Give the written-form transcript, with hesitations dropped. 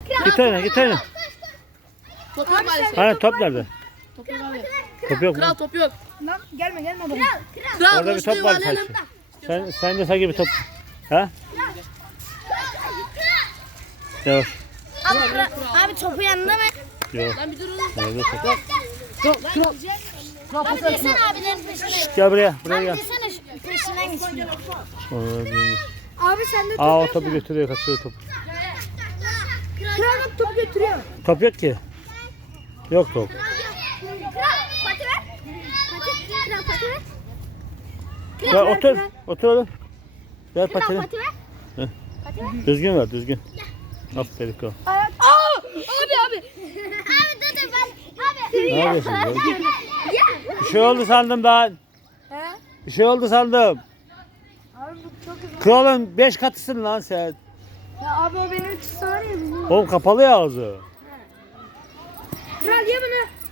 Git oyna, git oyna. Top yok maalesef. Hani top nerede? Top yok abi. Top yok mu? Kral top yok. Lan gelme baba. Kral Orada bir boşluğu top var yuvarlayalım. sanki. Sen de sanki bir top. Ha? Yavaş. Abi topu yanında mı? Yok. Lan bir durun. Nerede top? Abi desene abilerin peşinden. Gel buraya, buraya gel. Desene peşinden gitsin. Orada değilmiş. Abi sen de Aa o topu götürüyor, kaçıyor top. Kral top götürüyor. Top yok ki. Yok top. Kral pati ver. Pati, kral pati ver. Ya otur, otur oğlum. Ver Kral patini. pati ver. Heh. Pati ver. Düzgün ver, düzgün. Aferin kral. Abi. Abi dur ben. Ne yapıyorsun? Bir şey oldu sandım ben. He? Bir şey oldu sandım. Abi bu çok güzel. Kralın 5 katısın lan sen. Ya abi o benim için var ya bizim. Oğlum kapalı ya ağzı. Kral ye bunu.